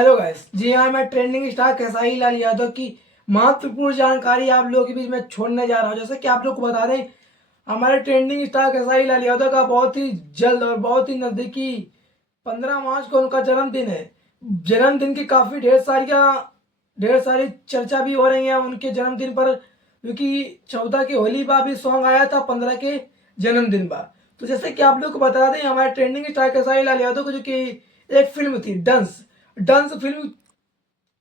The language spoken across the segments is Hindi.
हेलो गाइस, जी हाँ, मैं ट्रेंडिंग स्टार खेसारी लाल यादव की महत्वपूर्ण जानकारी आप लोगों के बीच में छोड़ने जा रहा हूँ। जैसे कि आप लोग को बता दें, हमारे ट्रेंडिंग स्टार खेसारी लाल यादव का बहुत ही जल्द और बहुत ही नज़दीकी 15 मार्च को उनका जन्मदिन है। जन्मदिन की काफ़ी ढेर सारी चर्चा भी हो रही है उनके जन्मदिन पर, क्योंकि 14 की होली बा भी सॉन्ग आया था 15 के जन्मदिन बा। तो जैसे कि आप लोग को बता दें, हमारे ट्रेंडिंग स्टार खेसारी लाल यादव को जो कि एक फिल्म थी डंस डंस फिल्म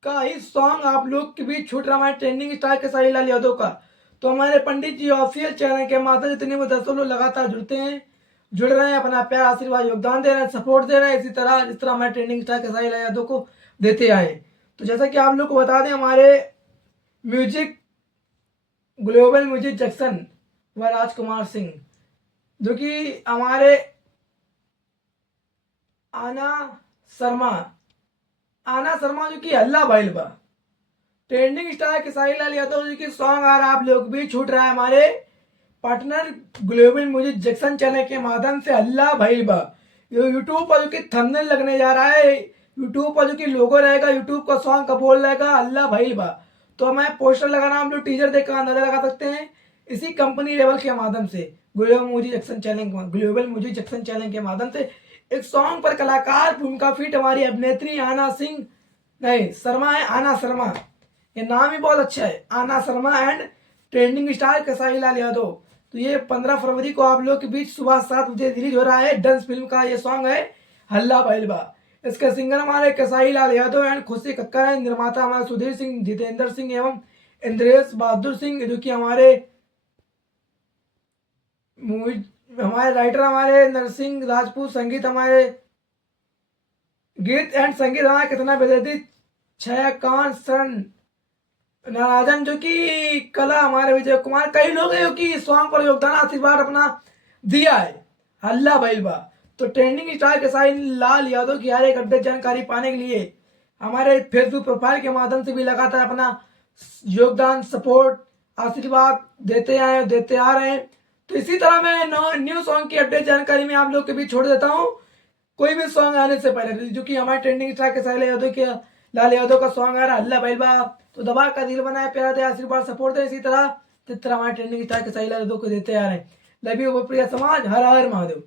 का ही सॉन्ग आप लोग के बीच छूट रहा है, हमारे ट्रेंडिंग स्टार खेसारी लाल यादव का। तो हमारे पंडित जी ऑफिशियल चैनल के माध्यम से इतने में दर्शकों लोग लगातार जुड़ रहे हैं, अपना प्यार आशीर्वाद योगदान दे रहे हैं, सपोर्ट दे रहे हैं, इसी तरह जिस तरह हमारे ट्रेंडिंग स्टार खेसारी लाल यादव को देते आए। तो जैसा कि आप लोग को बता दें, हमारे म्यूजिक ग्लोबल म्यूजिक जंक्शन व राजकुमार सिंह, जो कि हमारे आना शर्मा आना शर्मा जो कि हल्ला भाईल बा, ट्रेंडिंग स्टार खेसारी लाल यादव जी की सॉन्ग आ रहा है आप लोग भी छूट रहा है हमारे partner global music junction channel के माध्यम से हल्ला भाईल बा। ये यूट्यूब पर जो कि थंबनेल लगने जा रहा है, यूट्यूब पर जो कि लोगो रहेगा, यूट्यूब का सॉन्ग का बोल रहेगा हल्ला भाईल बा। तो हमें पोस्टर लगाना, हम लोग टीजर देखकर अंदाजा लगा सकते हैं इसी कंपनी लेवल के माध्यम से, ग्लोबल म्यूजिक जंक्शन चैनल के माध्यम से एक सॉन्ग पर कलाकार भूमिका फिट हमारी अभिनेत्री आना सिंह नहीं शर्मा है, आना शर्मा, ये नाम ही बहुत अच्छा है, Aana Sharma and trending star Khesari Lal Yadav. तो ये 15 फरवरी को आप लोग के बीच सुबह 7 बजे रिलीज हो रहा है। डंस फिल्म का ये सॉन्ग है हल्ला बा। इसके सिंगर हमारे खेसारी लाल यादव एंड खुशी कक्कर है। निर्माता हमारे सुधीर सिंह, जितेंद्र सिंह एवं इंद्रेश बहादुर सिंह, जो कि हमारे राइटर हमारे नरसिंह राजपूत, संगीत हमारे गीत एंड संगीत हमारे कितना बेदर्दी छायाकांत शरण नाराजन, जो कि कला हमारे विजय कुमार, कई लोग हैं जो कि सॉन्ग पर योगदान आशीर्वाद अपना दिया है हल्ला बा। तो ट्रेंडिंग स्टार खेसारी लाल यादव की हर एक अपडेट जानकारी पाने के लिए हमारे फेसबुक प्रोफाइल के माध्यम से भी लगातार अपना योगदान, सपोर्ट, आशीर्वाद देते आ रहे हैं। तो इसी तरह मैं न्यू सॉन्ग की अपडेट जानकारी में आप लोग के बीच छोड़ देता हूँ। कोई भी सॉन्ग आने से पहले, जो कि हमारे ट्रेंडिंग स्टार खेसारी लाल यादव का सॉन्ग आ रहा है हल्ला बा, तो दबा का दिल बनाए, प्यार दे, आशीर्वाद, सपोर्ट दे, इसी तरह जिस तरह हमारे ट्रेंडिंग स्टार खेसारी लाल यादव को देते आ रहे हैं। लव यू प्रिय समाज, हर हर महादेव।